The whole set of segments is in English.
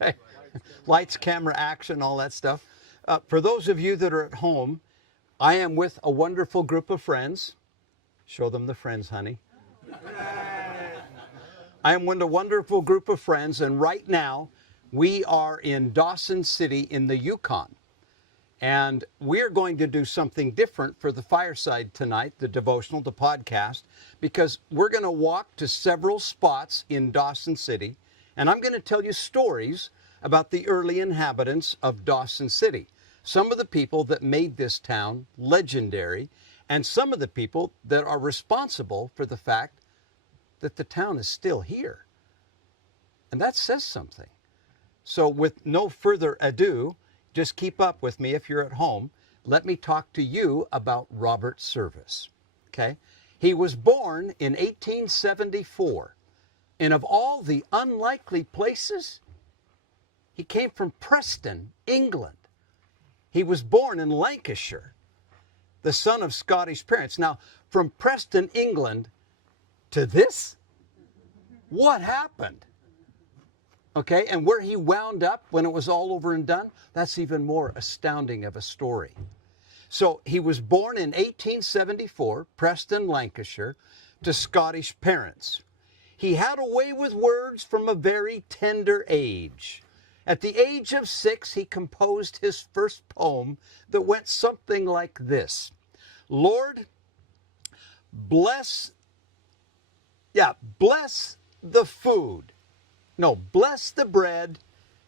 Okay. Lights, camera, action, all that stuff. For those of you that are at home, I am with a wonderful group of friends. Show them the friends, honey. I am with a wonderful group of friends, and right now we are in Dawson City in the Yukon. And we're going to do something different for the Fireside tonight, the devotional, the podcast, because we're going to walk to several spots in Dawson City, and I'm going to tell you stories about the early inhabitants of Dawson City, some of the people that made this town legendary, and some of the people that are responsible for the fact that the town is still here. And that says something. So with no further ado, just keep up with me if you're at home. Let me talk to you about Robert Service. Okay? He was born in 1874. And of all the unlikely places, he came from Preston, England. He was born in Lancashire, the son of Scottish parents. Now, from Preston, England, to this? What happened? Okay, and where he wound up when it was all over and done, that's even more astounding of a story. So he was born in 1874, Preston, Lancashire, to Scottish parents. He had a way with words from a very tender age. At the age of 6, he composed his first poem that went something like this. Lord, bless the food. No, bless the bread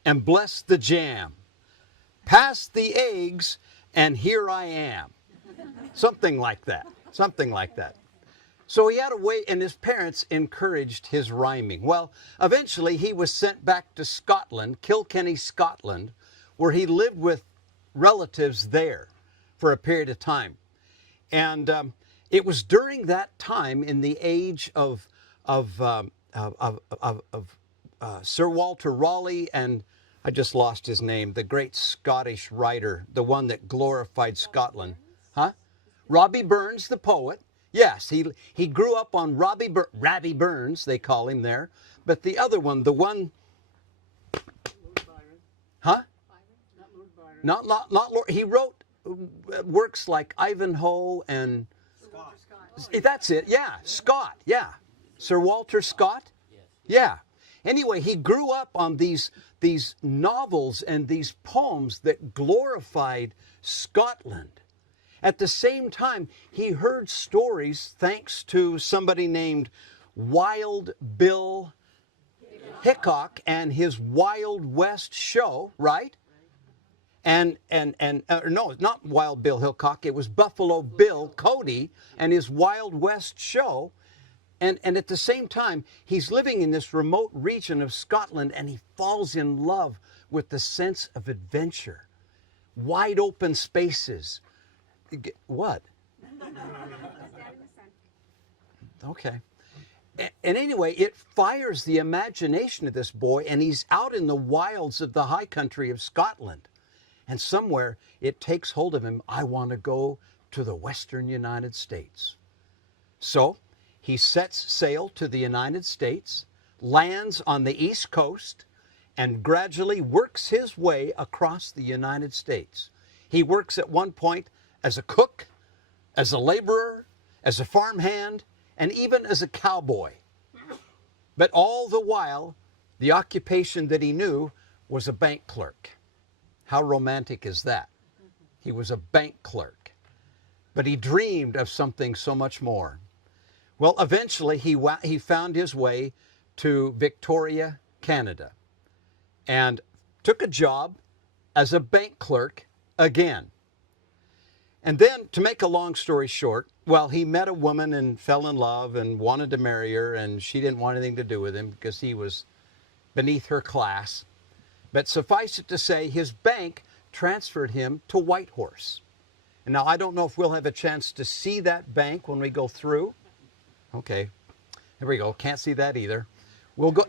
and bless the jam. Pass the eggs and here I am. Something like that. Something like that. So he had a way, and his parents encouraged his rhyming. Well, eventually he was sent back to Scotland, Kilkenny, Scotland, where he lived with relatives there for a period of time. And it was during that time, in the age of Sir Walter Raleigh, and I just lost his name, the great Scottish writer, the one that glorified Scotland. Huh? Robbie Burns, the poet. Yes, he grew up on Robbie Burns, they call him there. But the other one, the one... Huh? Not Lord. He wrote works like Ivanhoe and... Scott. That's it, yeah. Scott, yeah. Sir Walter Scott? Yeah. Anyway, he grew up on these novels and these poems that glorified Scotland. At the same time, he heard stories thanks to somebody named Wild Bill Hickok and his Wild West show, right? No, not Wild Bill Hickok, it was Buffalo Bill Cody and his Wild West show. And at the same time, he's living in this remote region of Scotland, and he falls in love with the sense of adventure. Wide open spaces. What? Okay. And anyway, it fires the imagination of this boy, and he's out in the wilds of the high country of Scotland. And somewhere it takes hold of him. I want to go to the Western United States. So he sets sail to the United States, lands on the East Coast, and gradually works his way across the United States. He works at one point as a cook, as a laborer, as a farmhand, and even as a cowboy. But all the while, the occupation that he knew was a bank clerk. How romantic is that? He was a bank clerk. But he dreamed of something so much more. Well, eventually he found his way to Victoria, Canada, and took a job as a bank clerk again. And then, to make a long story short, well, he met a woman and fell in love and wanted to marry her, and she didn't want anything to do with him because he was beneath her class. But suffice it to say, his bank transferred him to Whitehorse. And now, I don't know if we'll have a chance to see that bank when we go through. Okay, here we go. Can't see that either.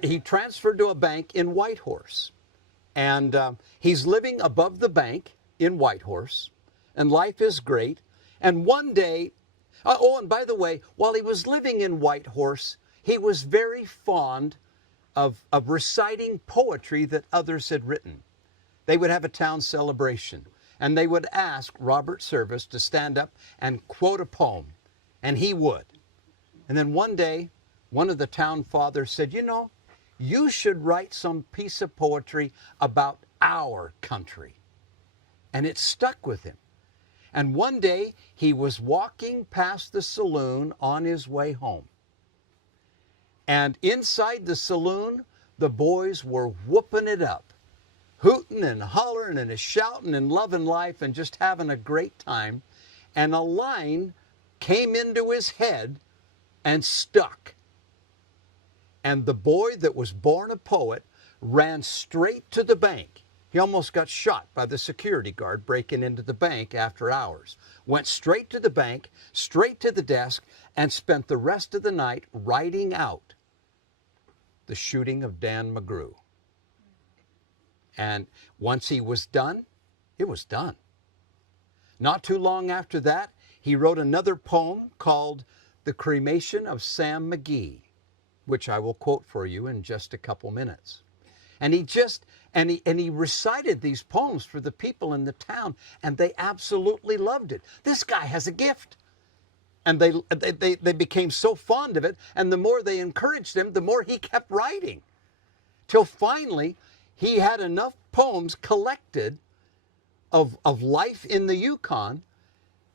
He transferred to a bank in Whitehorse. And he's living above the bank in Whitehorse. And life is great. And one day, and by the way, while he was living in Whitehorse, he was very fond of reciting poetry that others had written. They would have a town celebration, and they would ask Robert Service to stand up and quote a poem, and he would. And then one day, one of the town fathers said, you know, you should write some piece of poetry about our country. And it stuck with him. And one day, he was walking past the saloon on his way home. And inside the saloon, the boys were whooping it up, hooting and hollering and shouting and loving life and just having a great time. And a line came into his head and stuck. And the boy that was born a poet ran straight to the bank. He almost got shot by the security guard breaking into the bank after hours. Went straight to the bank, straight to the desk, and spent the rest of the night writing out the shooting of Dan McGrew. And once he was done, it was done. Not too long after that, he wrote another poem called The Cremation of Sam McGee, which I will quote for you in just a couple minutes. And he recited these poems for the people in the town, and they absolutely loved it. This guy has a gift. And they became so fond of it, and the more they encouraged him, the more he kept writing. Till finally, he had enough poems collected of life in the Yukon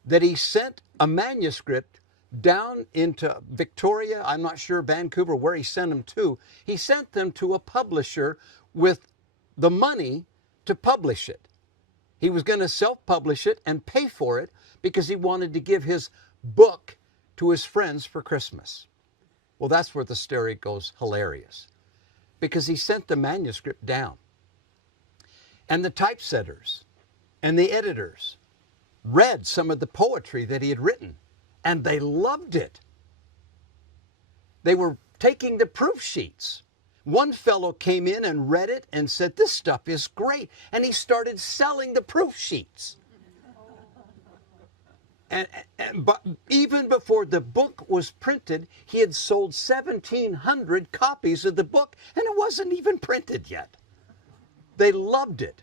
that he sent a manuscript down into Victoria, I'm not sure, Vancouver, where he sent them to. He sent them to a publisher with the money to publish it. He was going to self-publish it and pay for it because he wanted to give his book to his friends for Christmas. Well, that's where the story goes hilarious, because he sent the manuscript down. And the typesetters and the editors read some of the poetry that he had written, and they loved it. They were taking the proof sheets. One fellow came in and read it and said, this stuff is great. And he started selling the proof sheets. But even before the book was printed, he had sold 1,700 copies of the book, and it wasn't even printed yet. They loved it.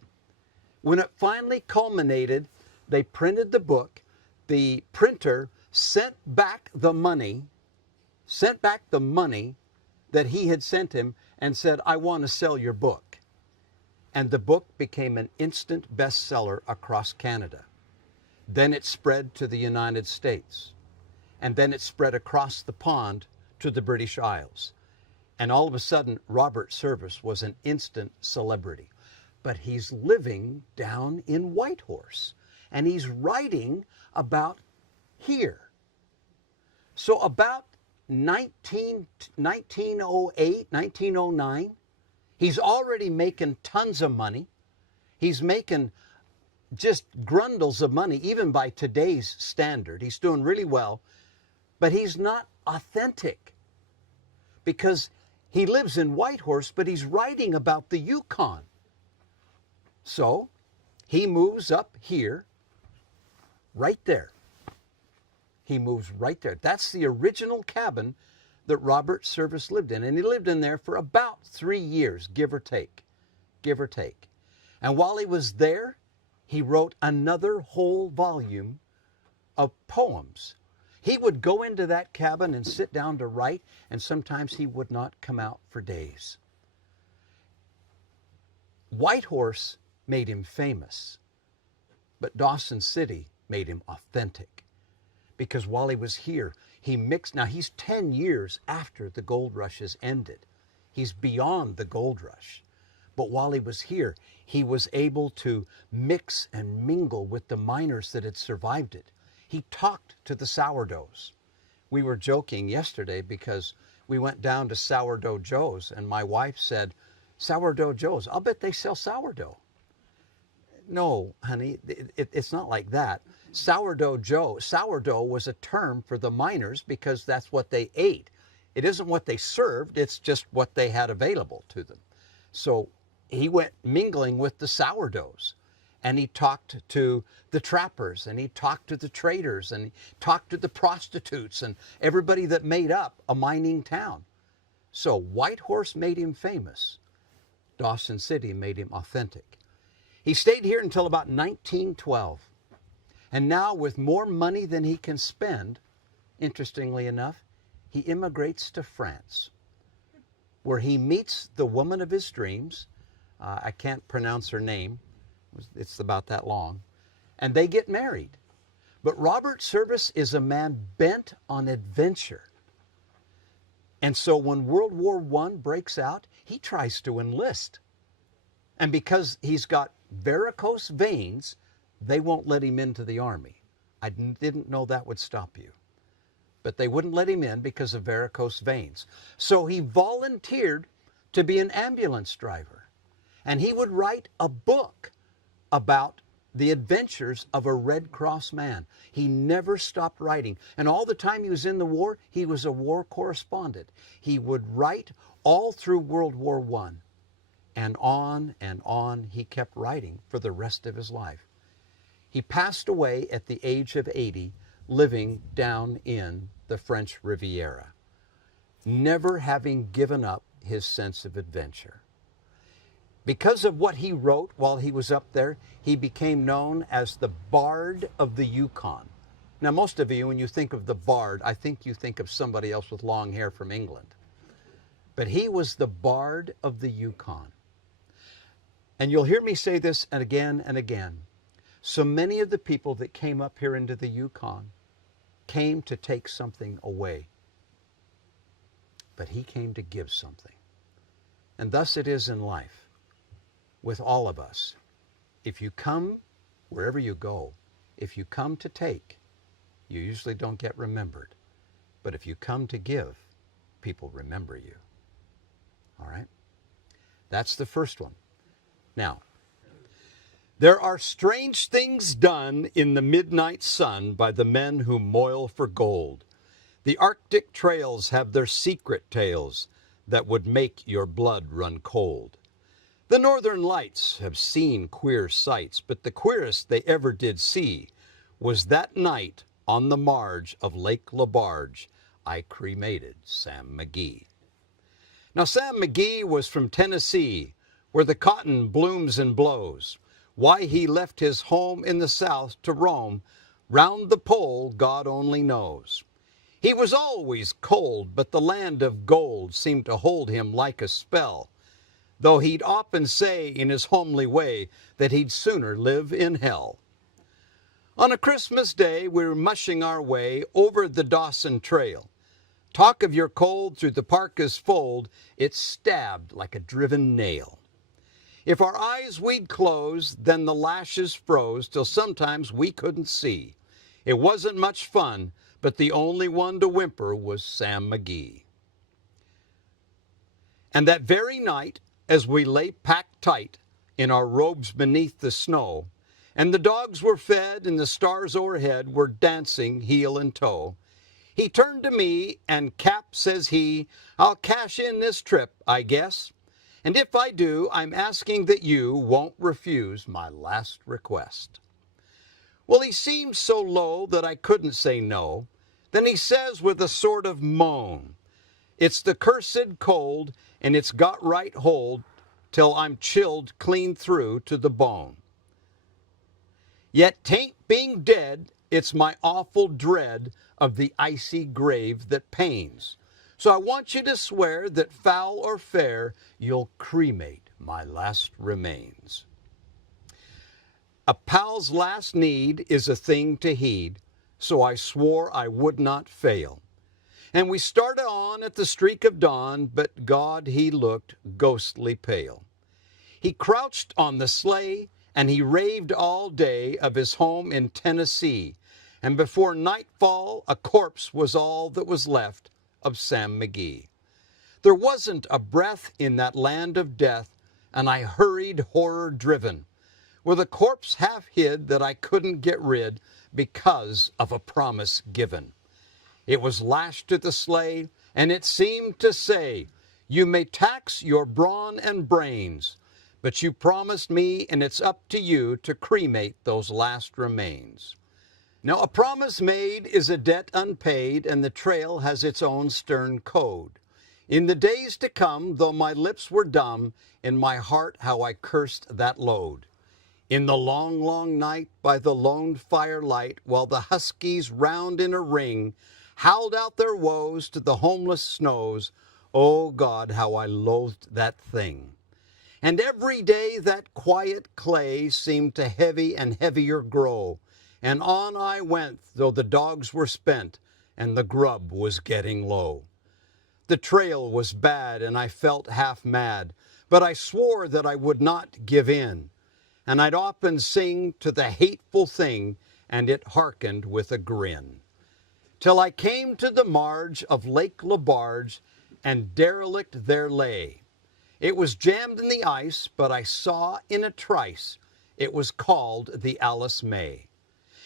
When it finally culminated, they printed the book. The printer sent back the money that he had sent him and said, I want to sell your book. And the book became an instant bestseller across Canada. Then it spread to the United States. And then it spread across the pond to the British Isles. And all of a sudden, Robert Service was an instant celebrity. But he's living down in Whitehorse. And he's writing about here. So about 1908, 1909, he's already making tons of money. He's making just grundles of money, even by today's standard. He's doing really well, but he's not authentic because he lives in Whitehorse, but he's writing about the Yukon. So he moves up here, right there. He moves right there. That's the original cabin that Robert Service lived in. And he lived in there for about 3 years, give or take. Give or take. And while he was there, he wrote another whole volume of poems. He would go into that cabin and sit down to write, and sometimes he would not come out for days. Whitehorse made him famous, but Dawson City made him authentic. Because while he was here, he mixed. Now he's 10 years after the gold rush has ended. He's beyond the gold rush. But while he was here, he was able to mix and mingle with the miners that had survived it. He talked to the sourdoughs. We were joking yesterday because we went down to Sourdough Joe's, and my wife said, Sourdough Joe's, I'll bet they sell sourdough. No, honey, it's not like that. Sourdough was a term for the miners because that's what they ate. It isn't what they served, it's just what they had available to them. So he went mingling with the sourdoughs, and he talked to the trappers, and he talked to the traders, and he talked to the prostitutes and everybody that made up a mining town. So White Horse made him famous. Dawson City made him authentic. He stayed here until about 1912. And now, with more money than he can spend, interestingly enough, he immigrates to France, where he meets the woman of his dreams. I can't pronounce her name. It's about that long. And they get married. But Robert Service is a man bent on adventure. And so when World War I breaks out, he tries to enlist. And because he's got varicose veins, they won't let him into the Army. I didn't know that would stop you. But they wouldn't let him in because of varicose veins. So he volunteered to be an ambulance driver. And he would write a book about the adventures of a Red Cross man. He never stopped writing. And all the time he was in the war, he was a war correspondent. He would write all through World War I. And on he kept writing for the rest of his life. He passed away at the age of 80, living down in the French Riviera, never having given up his sense of adventure. Because of what he wrote while he was up there, he became known as the Bard of the Yukon. Now, most of you, when you think of the Bard, I think you think of somebody else with long hair from England. But he was the Bard of the Yukon. And you'll hear me say this again and again. So many of the people that came up here into the Yukon came to take something away. But he came to give something. And thus it is in life with all of us. If you come, wherever you go, if you come to take, you usually don't get remembered. But if you come to give, people remember you. All right? That's the first one. Now, there are strange things done in the midnight sun by the men who moil for gold. The Arctic trails have their secret tales that would make your blood run cold. The northern lights have seen queer sights, but the queerest they ever did see was that night on the marge of Lake LaBarge I cremated Sam McGee. Now, Sam McGee was from Tennessee, where the cotton blooms and blows. Why he left his home in the South to roam round the pole, God only knows. He was always cold, but the land of gold seemed to hold him like a spell, though he'd often say in his homely way that he'd sooner live in hell. On a Christmas day, we were mushing our way over the Dawson Trail. Talk of your cold through the parka's fold, it stabbed like a driven nail. If our eyes we'd close, then the lashes froze till sometimes we couldn't see. It wasn't much fun, but the only one to whimper was Sam McGee. And that very night, as we lay packed tight in our robes beneath the snow, and the dogs were fed and the stars o'erhead were dancing heel and toe, he turned to me and, Cap, says he, I'll cash in this trip, I guess. And if I do, I'm asking that you won't refuse my last request. Well, he seemed so low that I couldn't say no. Then he says with a sort of moan, it's the cursed cold, and it's got right hold till I'm chilled clean through to the bone. Yet 'tain't being dead, it's my awful dread of the icy grave that pains. So I want you to swear that foul or fair, you'll cremate my last remains. A pal's last need is a thing to heed, so I swore I would not fail. And we started on at the streak of dawn, but God, he looked ghostly pale. He crouched on the sleigh, and he raved all day of his home in Tennessee. And before nightfall, a corpse was all that was left of Sam McGee. There wasn't a breath in that land of death, and I hurried horror-driven, with a corpse half hid that I couldn't get rid because of a promise given. It was lashed to the sleigh, and it seemed to say, you may tax your brawn and brains, but you promised me, and it's up to you to cremate those last remains. Now, a promise made is a debt unpaid, and the trail has its own stern code. In the days to come, though my lips were dumb, in my heart how I cursed that load. In the long, long night, by the lone firelight, while the huskies round in a ring howled out their woes to the homeless snows, oh God, how I loathed that thing. And every day that quiet clay seemed to heavy and heavier grow, and on I went, though the dogs were spent, and the grub was getting low. The trail was bad, and I felt half mad, but I swore that I would not give in. And I'd often sing to the hateful thing, and it hearkened with a grin. Till I came to the marge of Lake Labarge, and derelict there lay. It was jammed in the ice, but I saw in a trice it was called the Alice May.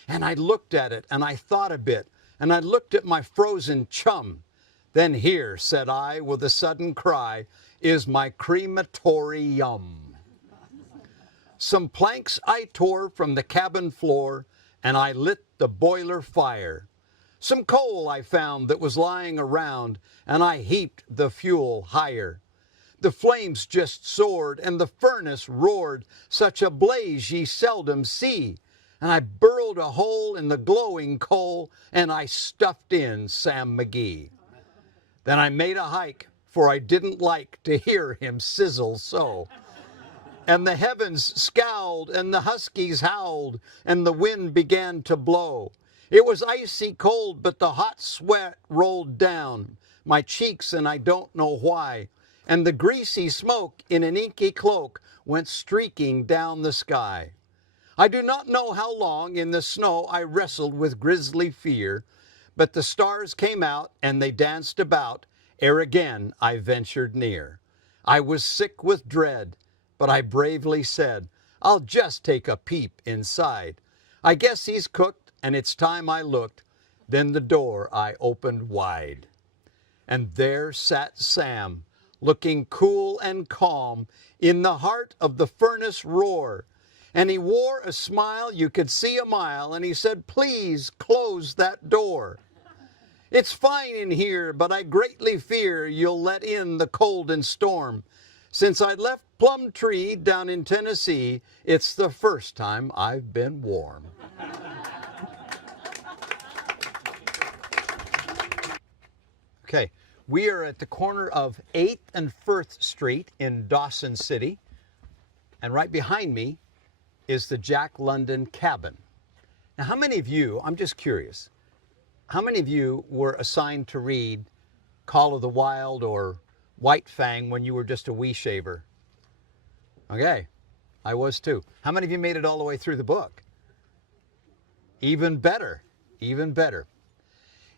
And I looked at it, and I thought a bit, and I looked at my frozen chum. Then here, said I, with a sudden cry, is my crematorium. Some planks I tore from the cabin floor, and I lit the boiler fire. Some coal I found that was lying around, and I heaped the fuel higher. The flames just soared, and the furnace roared, such a blaze ye seldom see. And I burrowed a hole in the glowing coal, and I stuffed in Sam McGee. Then I made a hike, for I didn't like to hear him sizzle so. And the heavens scowled, and the huskies howled, and the wind began to blow. It was icy cold, but the hot sweat rolled down my cheeks, and I don't know why. And the greasy smoke in an inky cloak went streaking down the sky. I do not know how long in the snow I wrestled with grisly fear, but the stars came out and they danced about ere again I ventured near. I was sick with dread, but I bravely said, I'll just take a peep inside. I guess he's cooked, and it's time I looked. Then the door I opened wide. And there sat Sam, looking cool and calm, in the heart of the furnace roar. And he wore a smile you could see a mile, and he said, please close that door. It's fine in here, but I greatly fear you'll let in the cold and storm. Since I left Plum Tree down in Tennessee, it's the first time I've been warm. Okay, we are at the corner of 8th and Firth Street in Dawson City, and right behind me is the Jack London cabin. Now, how many of you, I'm just curious, how many of you were assigned to read Call of the Wild or White Fang when you were just a wee shaver? Okay, I was too. How many of you made it all the way through the book? Even better, even better.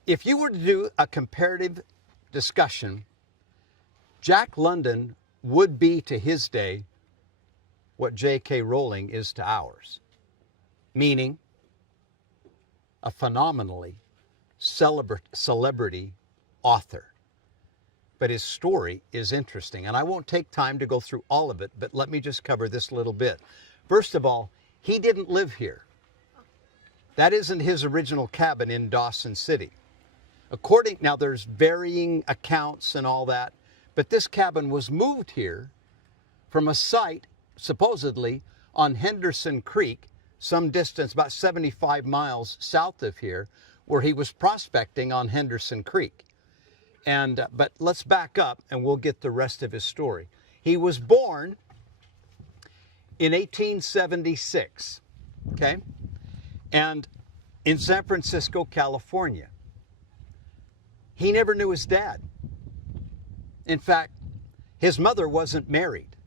If you were to do a comparative discussion, Jack London would be to his day what J.K. Rowling is to ours, meaning a phenomenally celebrity author. But his story is interesting, and I won't take time to go through all of it, but let me just cover this little bit. First of all, he didn't live here. That isn't his original cabin in Dawson City. Now there's varying accounts and all that, but this cabin was moved here from a site supposedly on Henderson Creek, some distance, about 75 miles south of here, where he was prospecting on Henderson Creek. But let's back up and we'll get the rest of his story. He was born in 1876, okay? And in San Francisco, California. He never knew his dad. In fact, his mother wasn't married.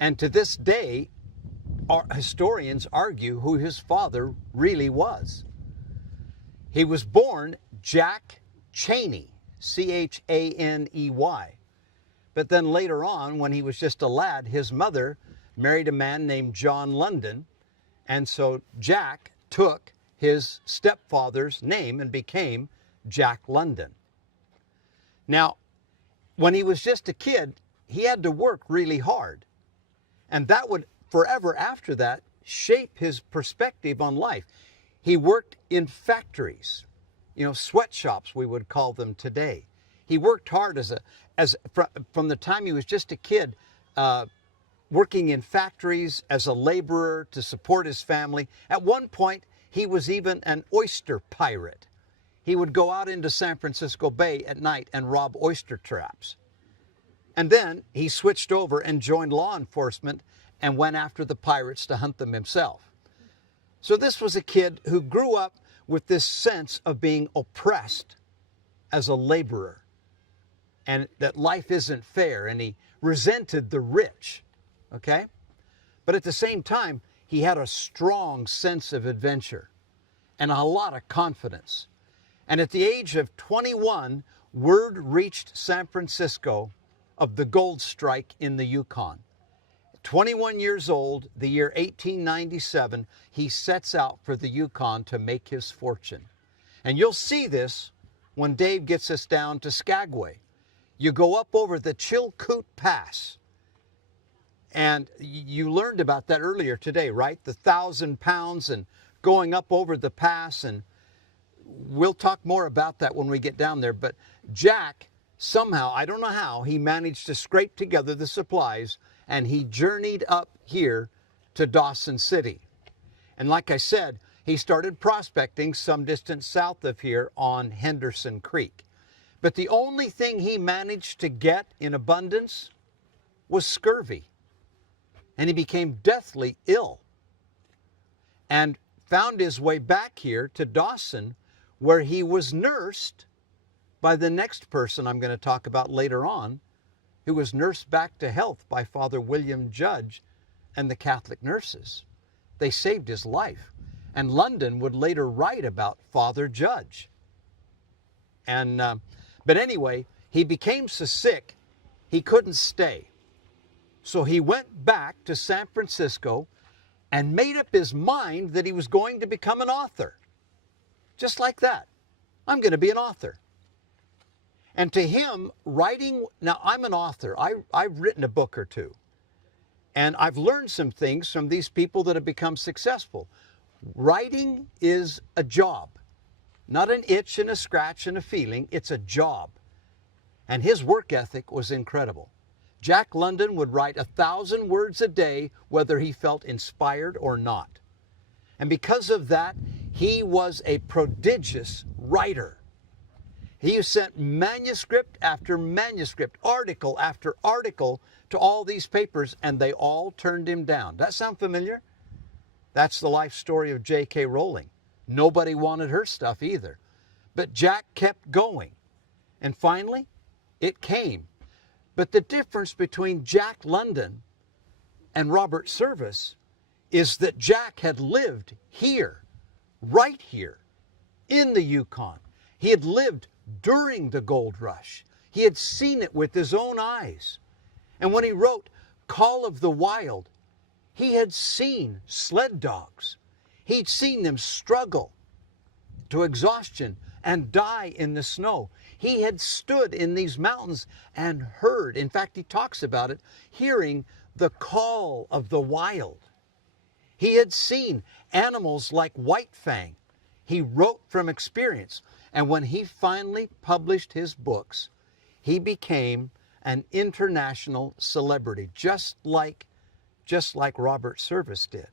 And to this day, our historians argue who his father really was. He was born Jack Chaney, Chaney. But then later on, when he was just a lad, his mother married a man named John London. And so Jack took his stepfather's name and became Jack London. Now, when he was just a kid, he had to work really hard. And that would forever after that shape his perspective on life. He worked in factories, sweatshops we would call them today. He worked hard from the time he was just a kid, working in factories as a laborer to support his family. At one point, he was even an oyster pirate. He would go out into San Francisco Bay at night and rob oyster traps. And then he switched over and joined law enforcement and went after the pirates to hunt them himself. So this was a kid who grew up with this sense of being oppressed as a laborer, and that life isn't fair, and he resented the rich, okay? But at the same time, he had a strong sense of adventure and a lot of confidence. And at the age of 21, word reached San Francisco of the gold strike in the Yukon. 21 years old, the year 1897, he sets out for the Yukon to make his fortune. And you'll see this when Dave gets us down to Skagway. You go up over the Chilkoot Pass. And you learned about that earlier today, right? The 1,000 pounds and going up over the pass. And we'll talk more about that when we get down there. But Jack, somehow, I don't know how, he managed to scrape together the supplies, and he journeyed up here to Dawson City. And like I said, he started prospecting some distance south of here on Henderson Creek. But the only thing he managed to get in abundance was scurvy. And he became deathly ill and found his way back here to Dawson, where he was nursed by the next person I'm going to talk about later on, who was nursed back to health by Father William Judge and the Catholic nurses. They saved his life. And London would later write about Father Judge. But anyway, he became so sick, he couldn't stay. So he went back to San Francisco and made up his mind that he was going to become an author. Just like that. I'm going to be an author. And to him, writing, now I'm an author. I've written a book or two. And I've learned some things from these people that have become successful. Writing is a job, not an itch and a scratch and a feeling. It's a job. And his work ethic was incredible. Jack London would write 1,000 words a day, whether he felt inspired or not. And because of that, he was a prodigious writer. He sent manuscript after manuscript, article after article to all these papers, and they all turned him down. Does that sound familiar? That's the life story of J.K. Rowling. Nobody wanted her stuff either. But Jack kept going. And finally, it came. But the difference between Jack London and Robert Service is that Jack had lived here, right here, in the Yukon. He had lived during the gold rush. He had seen it with his own eyes. And when he wrote Call of the Wild, he had seen sled dogs. He'd seen them struggle to exhaustion and die in the snow. He had stood in these mountains and heard, in fact, he talks about it, hearing the call of the wild. He had seen animals like Whitefang. He wrote from experience. And when he finally published his books, he became an international celebrity, just like Robert Service did.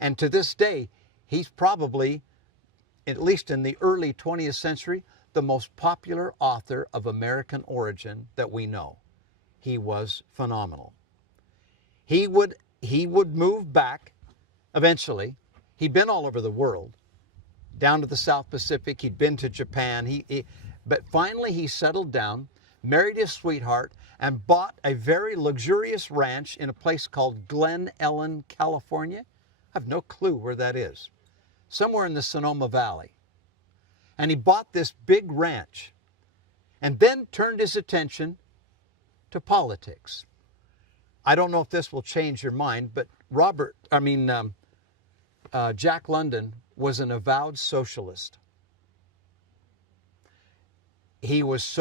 And to this day, he's probably, at least in the early 20th century, the most popular author of American origin that we know. He was phenomenal. He would move back eventually. He'd been all over the world, down to the South Pacific. He'd been to Japan. But finally he settled down, married his sweetheart, and bought a very luxurious ranch in a place called Glen Ellen, California. I have no clue where that is. Somewhere in the Sonoma Valley. And he bought this big ranch and then turned his attention to politics. I don't know if this will change your mind, but Jack London was an avowed socialist. He was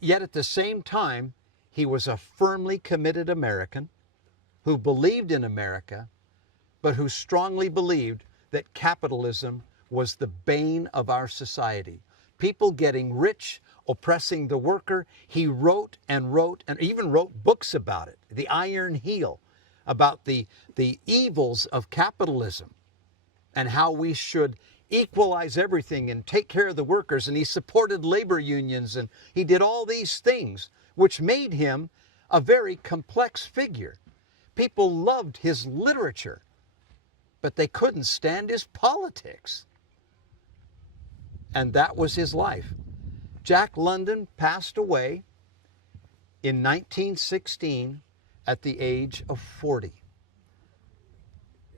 yet at the same time, he was a firmly committed American who believed in America, but who strongly believed that capitalism was the bane of our society. people getting rich, oppressing the worker. He wrote and wrote and even wrote books about it. The Iron Heel, about the evils of capitalism and how we should equalize everything and take care of the workers. And he supported labor unions, and he did all these things, which made him a very complex figure. People loved his literature, but they couldn't stand his politics. And that was his life. Jack London passed away in 1916 at the age of 40.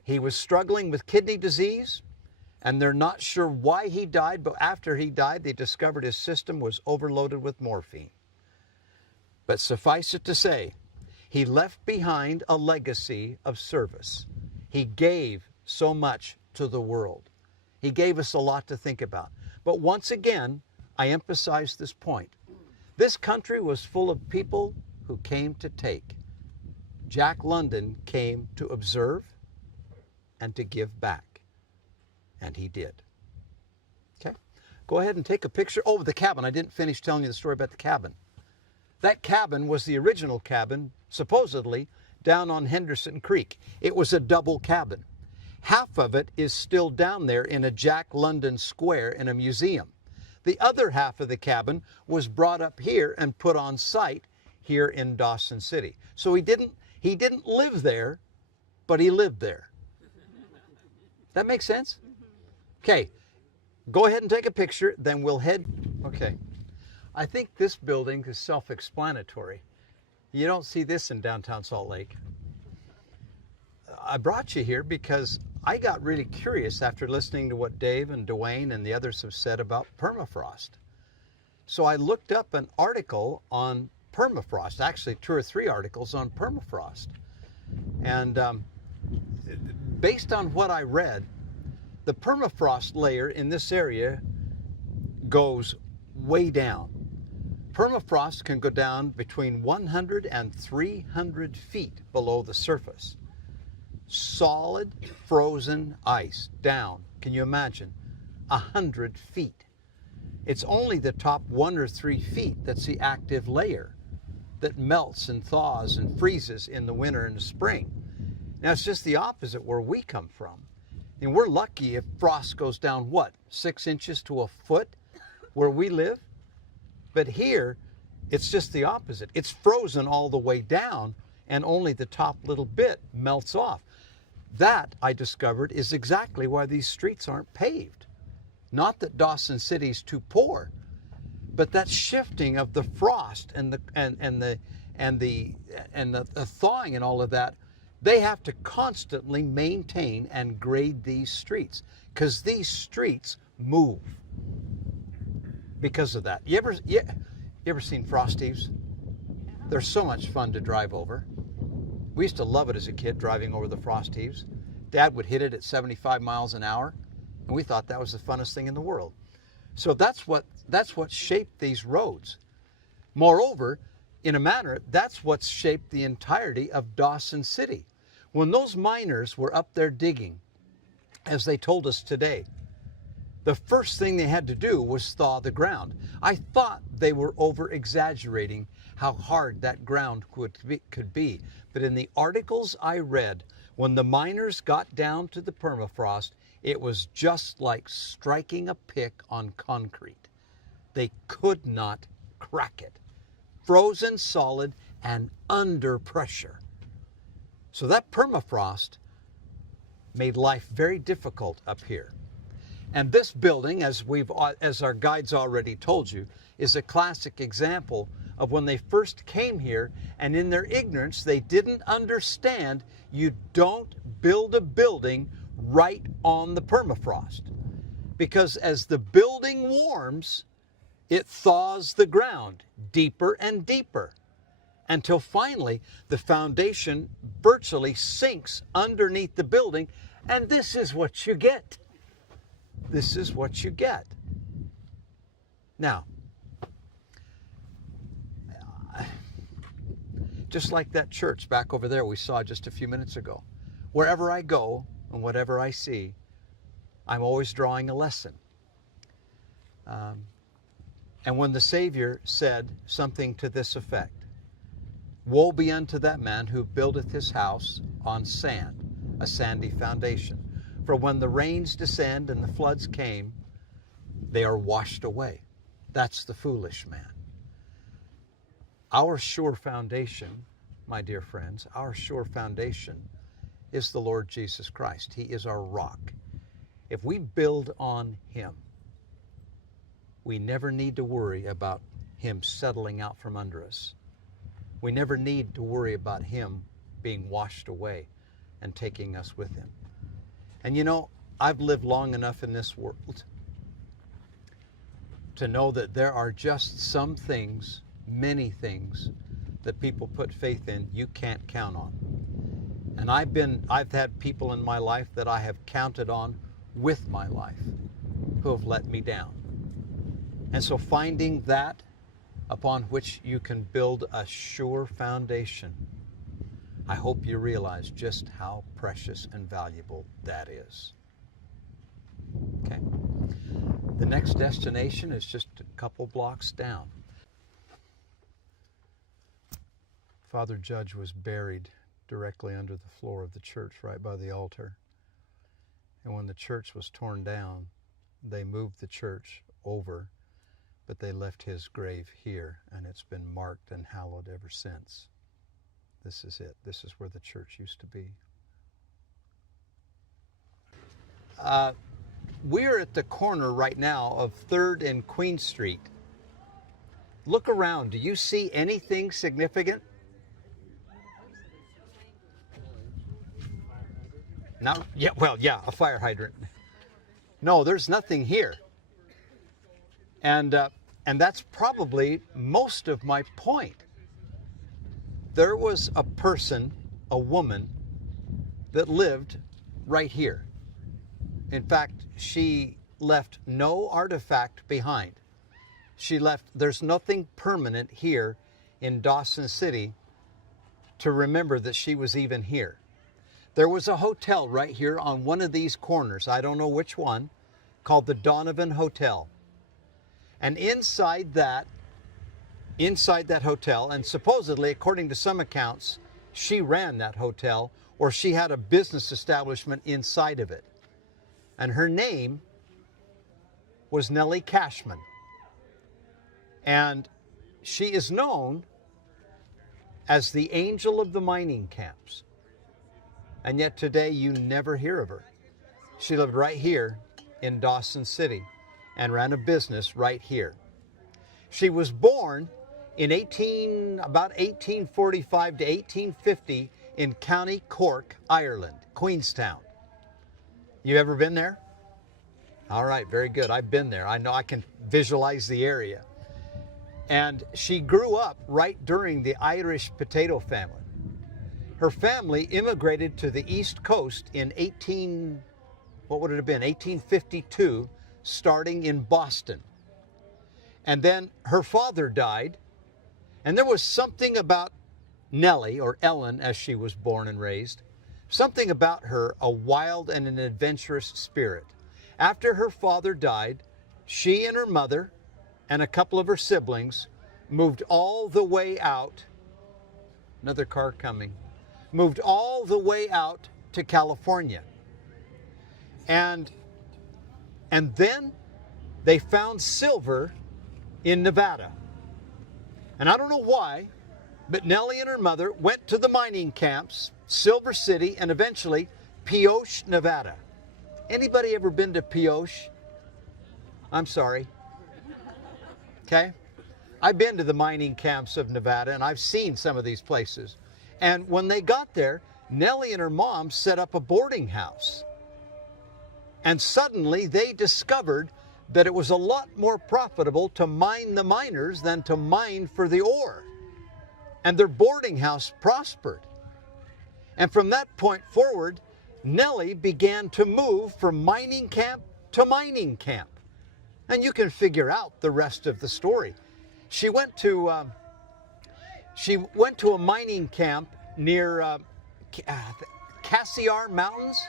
He was struggling with kidney disease, and they're not sure why he died, but after he died, they discovered his system was overloaded with morphine. But suffice it to say, he left behind a legacy of service. He gave so much to the world. He gave us a lot to think about. But once again, I emphasize this point. This country was full of people who came to take. Jack London came to observe and to give back. And he did. Okay? Go ahead and take a picture. Oh, the cabin. I didn't finish telling you the story about the cabin. That cabin was the original cabin, supposedly, down on Henderson Creek. It was a double cabin. Half of it is still down there in a Jack London square in a museum. The other half of the cabin was brought up here and put on site here in Dawson City. So he didn't live there, but he lived there. That makes sense? Okay, go ahead and take a picture, then we'll head. Okay, I think this building is self-explanatory. You don't see this in downtown Salt Lake. I brought you here because I got really curious after listening to what Dave and Dwayne and the others have said about permafrost. So I looked up an article on permafrost, actually 2 or 3 articles on permafrost. And based on what I read, the permafrost layer in this area goes way down. Permafrost can go down between 100 and 300 feet below the surface. Solid frozen ice down, can you imagine, 100 feet. It's only the top 1 or 3 feet that's the active layer that melts and thaws and freezes in the winter and the spring. Now it's just the opposite where we come from. And we're lucky if frost goes down, what, 6 inches to a foot where we live? But here, it's just the opposite. It's frozen all the way down, and only the top little bit melts off. That, I discovered, is exactly why these streets aren't paved. Not that Dawson City's too poor, but that shifting of the frost and the thawing and all of that, they have to constantly maintain and grade these streets because these streets move because of that. You ever seen frost heaves? They're so much fun to drive over. We used to love it as a kid, driving over the frost heaves. Dad would hit it at 75 miles an hour, and we thought that was the funnest thing in the world. So that's what shaped these roads. Moreover, in a manner, that's what's shaped the entirety of Dawson City. When those miners were up there digging, as they told us today, the first thing they had to do was thaw the ground. I thought they were over-exaggerating how hard that ground could be. But in the articles I read, when the miners got down to the permafrost, it was just like striking a pick on concrete. They could not crack it. Frozen solid and under pressure. So that permafrost made life very difficult up here. And this building, as our guides already told you, is a classic example of when they first came here, and in their ignorance, they didn't understand you don't build a building right on the permafrost. Because as the building warms, it thaws the ground deeper and deeper until finally the foundation virtually sinks underneath the building, and this is what you get. This is what you get. Now, just like that church back over there we saw just a few minutes ago, wherever I go and whatever I see, I'm always drawing a lesson. And when the Savior said something to this effect, "Woe be unto that man who buildeth his house on sand, a sandy foundation. For when the rains descend and the floods came, they are washed away." That's the foolish man. Our sure foundation, my dear friends, our sure foundation is the Lord Jesus Christ. He is our rock. If we build on Him, we never need to worry about Him settling out from under us. We never need to worry about Him being washed away and taking us with Him. And you know, I've lived long enough in this world to know that there are just some things, many things, that people put faith in you can't count on. And I've had people in my life that I have counted on with my life who have let me down. And so finding that upon which you can build a sure foundation, I hope you realize just how precious and valuable that is. Okay. The next destination is just a couple blocks down. Father Judge was buried directly under the floor of the church right by the altar. And when the church was torn down, they moved the church over, but they left his grave here, and it's been marked and hallowed ever since. This is it. This is where the church used to be. We're at the corner right now of 3rd and Queen Street. Look around. Do you see anything significant? Now, yeah, well, yeah, a fire hydrant. No, there's nothing here. And that's probably most of my point. There was a person, a woman, that lived right here. In fact, she left no artifact behind. There's nothing permanent here in Dawson City to remember that she was even here. There was a hotel right here on one of these corners, I don't know which one, called the Donovan Hotel. And inside that hotel, and supposedly, according to some accounts, she ran that hotel, or she had a business establishment inside of it. And her name was Nellie Cashman. And she is known as the angel of the mining camps. And yet today you never hear of her. She lived right here in Dawson City and ran a business right here. She was born in about 1845 to 1850 in County Cork, Ireland, Queenstown. You ever been there? All right, very good. I've been there. I know I can visualize the area. And she grew up right during the Irish potato famine. Her family immigrated to the East Coast in 1852, starting in Boston. And then her father died, and there was something about Nellie, or Ellen as she was born and raised, something about her, a wild and an adventurous spirit. After her father died, she and her mother and a couple of her siblings moved all the way out, another car coming, moved all the way out to California. And then they found silver in Nevada. And I don't know why, but Nellie and her mother went to the mining camps, Silver City, and eventually Pioche, Nevada. Anybody ever been to Pioche? I'm sorry. Okay? I've been to the mining camps of Nevada, and I've seen some of these places. And when they got there, Nellie and her mom set up a boarding house. And suddenly they discovered that it was a lot more profitable to mine the miners than to mine for the ore. And their boarding house prospered. And from that point forward, Nellie began to move from mining camp to mining camp. And you can figure out the rest of the story. She went to a mining camp near Cassiar Mountains.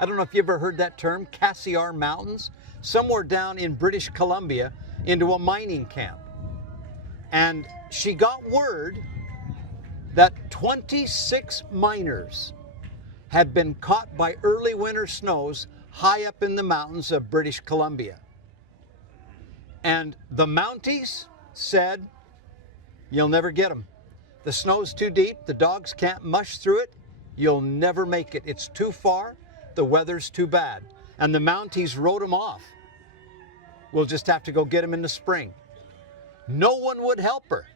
I don't know if you ever heard that term, Cassiar Mountains. Somewhere down in British Columbia, into a mining camp. And she got word that 26 miners had been caught by early winter snows high up in the mountains of British Columbia. And the Mounties said, you'll never get them. The snow's too deep, the dogs can't mush through it, you'll never make it. It's too far, the weather's too bad. And the Mounties wrote them off. We'll just have to go get them in the spring. No one would help her.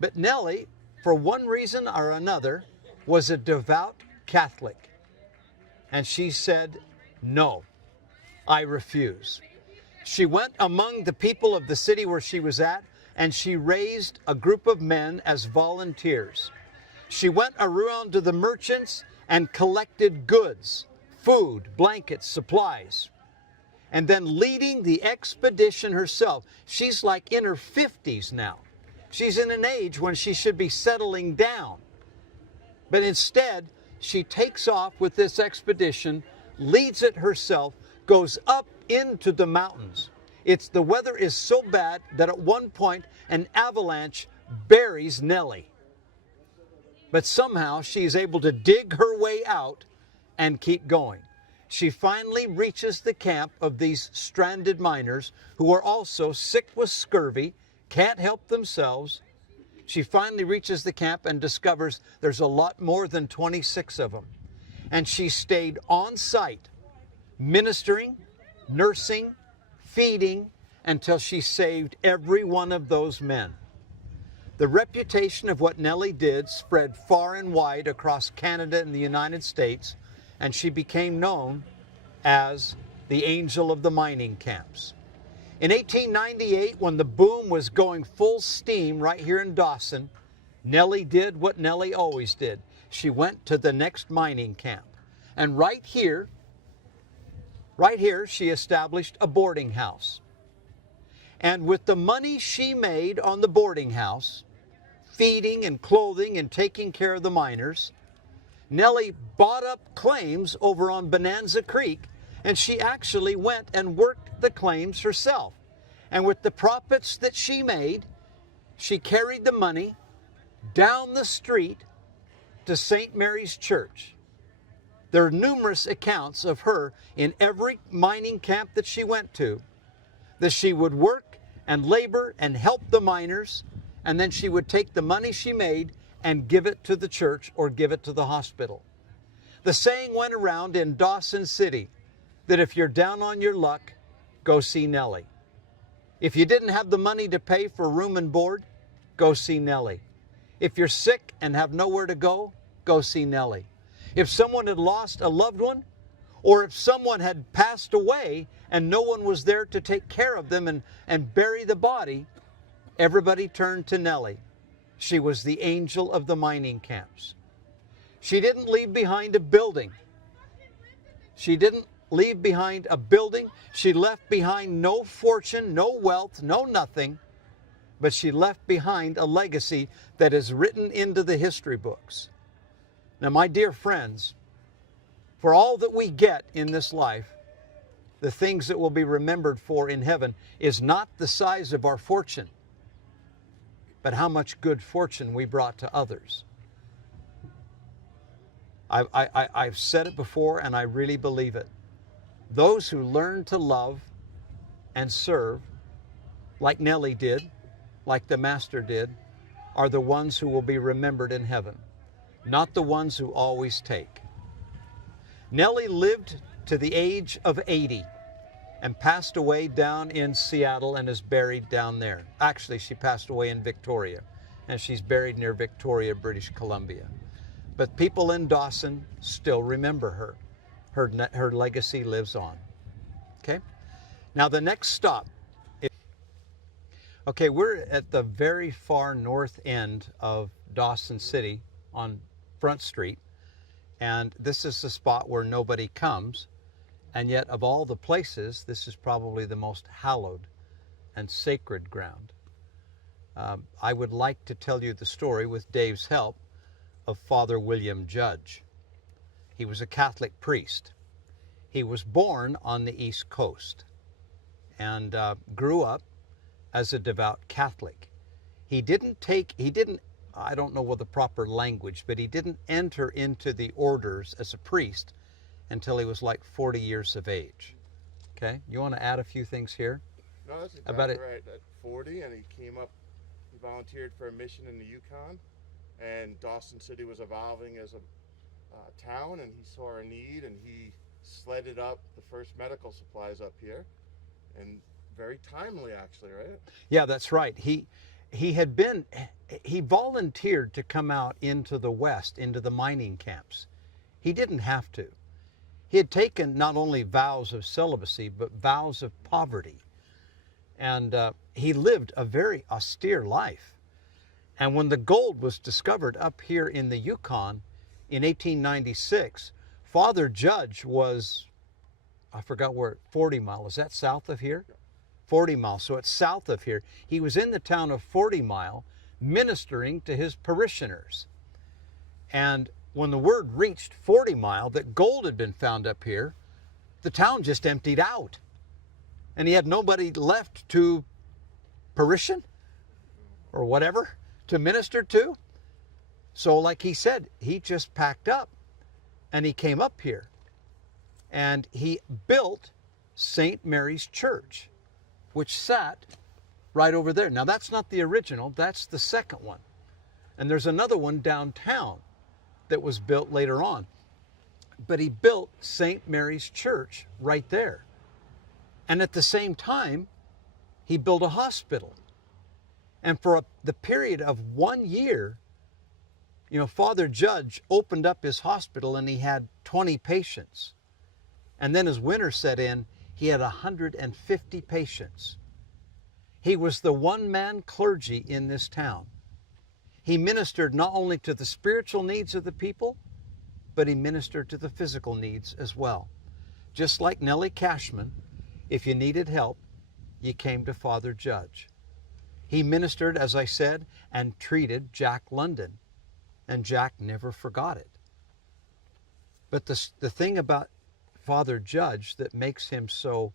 But Nellie, for one reason or another, was a devout Catholic. And she said, no, I refuse. She went among the people of the city where she was at, and she raised a group of men as volunteers. She went around to the merchants and collected goods, food, blankets, supplies. And then leading the expedition herself. She's like in her 50s now. She's in an age when she should be settling down. But instead, she takes off with this expedition, leads it herself, goes up into the mountains. The weather is so bad that at one point an avalanche buries Nellie. But somehow she's able to dig her way out and keep going. She finally reaches the camp of these stranded miners who are also sick with scurvy, can't help themselves. She finally reaches the camp and discovers there's a lot more than 26 of them. And she stayed on site, ministering, nursing, feeding, until she saved every one of those men. The reputation of what Nellie did spread far and wide across Canada and the United States, and she became known as the Angel of the Mining Camps. In 1898, when the boom was going full steam right here in Dawson, Nellie did what Nellie always did. She went to the next mining camp. And right here, she established a boarding house. And with the money she made on the boarding house, feeding and clothing and taking care of the miners, Nellie bought up claims over on Bonanza Creek, and she actually went and worked the claims herself. And with the profits that she made, she carried the money down the street to St. Mary's Church. There are numerous accounts of her in every mining camp that she went to, that she would work and labor and help the miners, and then she would take the money she made and give it to the church or give it to the hospital. The saying went around in Dawson City that if you're down on your luck, go see Nellie. If you didn't have the money to pay for room and board, go see Nellie. If you're sick and have nowhere to go see Nellie. If someone had lost a loved one, or if someone had passed away and no one was there to take care of them and bury the body, everybody turned to Nellie. She was the angel of the mining camps. She didn't leave behind a building. She didn't leave behind a building. She left behind no fortune, no wealth, no nothing, but she left behind a legacy that is written into the history books. Now, my dear friends, for all that we get in this life, the things that will be remembered for in heaven is not the size of our fortune, but how much good fortune we brought to others. I've said it before, and I really believe it. Those who learn to love and serve, like Nellie did, like the Master did, are the ones who will be remembered in heaven, not the ones who always take. Nellie lived to the age of 80 and passed away down in Seattle and is buried down there. Actually, she passed away in Victoria, and she's buried near Victoria, British Columbia. But people in Dawson still remember her. Her legacy lives on. Okay? Now the next stop. Okay, we're at the very far north end of Dawson City on Front Street. And this is the spot where nobody comes. And yet of all the places, this is probably the most hallowed and sacred ground. I would like to tell you the story, with Dave's help, of Father William Judge. He was a Catholic priest. He was born on the East Coast. and grew up as a devout Catholic. He didn't, I don't know what the proper language, but he didn't enter into the orders as a priest until he was like 40 years of age. Okay, you want to add a few things here? No, that's exactly about it? right. At 40, and he volunteered for a mission in the Yukon, and Dawson City was evolving as a town, and he saw a need, and he sledded up the first medical supplies up here, and very timely, actually, right? Yeah, that's right. He volunteered to come out into the West, into the mining camps. He didn't have to. He had taken not only vows of celibacy, but vows of poverty. And he lived a very austere life. And when the gold was discovered up here in the Yukon in 1896, Father Judge was, I forgot where, 40 Mile. Is that south of here? 40 Mile. So it's south of here. He was in the town of 40 Mile ministering to his parishioners. And when the word reached 40 Mile that gold had been found up here, the town just emptied out. And he had nobody left to parishon or whatever to minister to. So like he said, he just packed up and he came up here and he built St. Mary's Church, which sat right over there. Now that's not the original, that's the second one. And there's another one downtown that was built later on. But he built St. Mary's Church right there. And at the same time, he built a hospital. And for the period of 1 year, Father Judge opened up his hospital and he had 20 patients. And then as winter set in, he had 150 patients. He was the one-man clergy in this town. He ministered not only to the spiritual needs of the people, but he ministered to the physical needs as well. Just like Nellie Cashman, if you needed help, you came to Father Judge. He ministered, as I said, and treated Jack London, and Jack never forgot it. But the thing about Father Judge that makes him so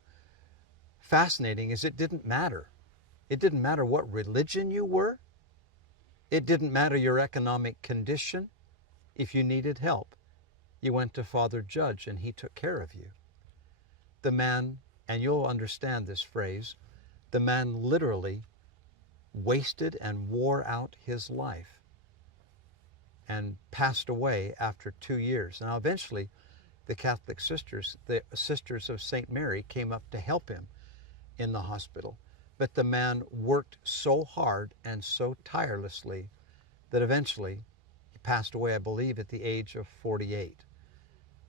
fascinating is it didn't matter. It didn't matter what religion you were. It didn't matter your economic condition. If you needed help, you went to Father Judge and he took care of you. The man, and you'll understand this phrase, the man literally wasted and wore out his life and passed away after 2 years. Now eventually the Catholic sisters, the Sisters of St. Mary, came up to help him in the hospital. But the man worked so hard and so tirelessly that eventually he passed away, I believe, at the age of 48.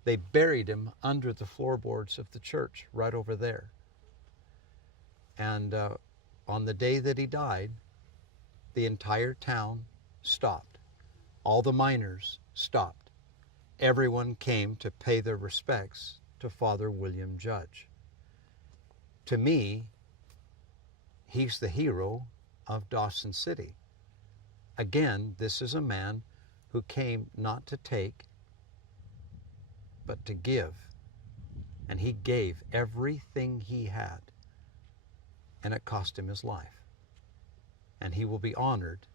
They buried him under the floorboards of the church right over there. And on the day that he died, the entire town stopped. All the miners stopped. Everyone came to pay their respects to Father William Judge. To me, he's the hero of Dawson City. Again, this is a man who came not to take, but to give. And he gave everything he had. And it cost him his life. And he will be honored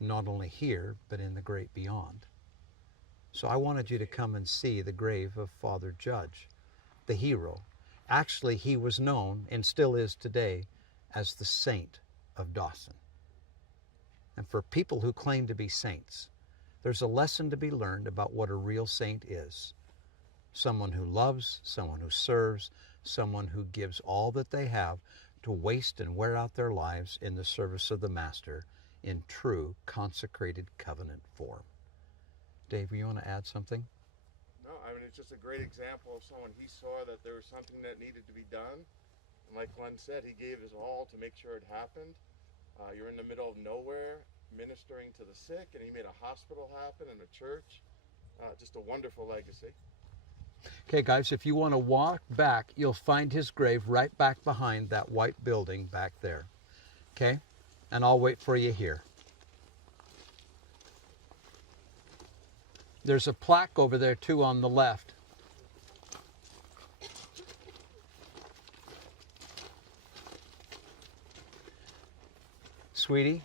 not only here, but in the great beyond. So I wanted you to come and see the grave of Father Judge, the hero. Actually, he was known, and still is today, as the Saint of Dawson. And for people who claim to be saints, there's a lesson to be learned about what a real saint is. Someone who loves, someone who serves, someone who gives all that they have to waste and wear out their lives in the service of the Master in true consecrated covenant form. Dave, you want to add something? No, I mean, it's just a great example of someone, he saw that there was something that needed to be done. And like Glenn said, he gave his all to make sure it happened. You're in the middle of nowhere ministering to the sick, and he made a hospital happen and a church. Just a wonderful legacy. Okay, guys, if you want to walk back, you'll find his grave right back behind that white building back there. Okay? And I'll wait for you here. There's a plaque over there, too, on the left. Sweetie,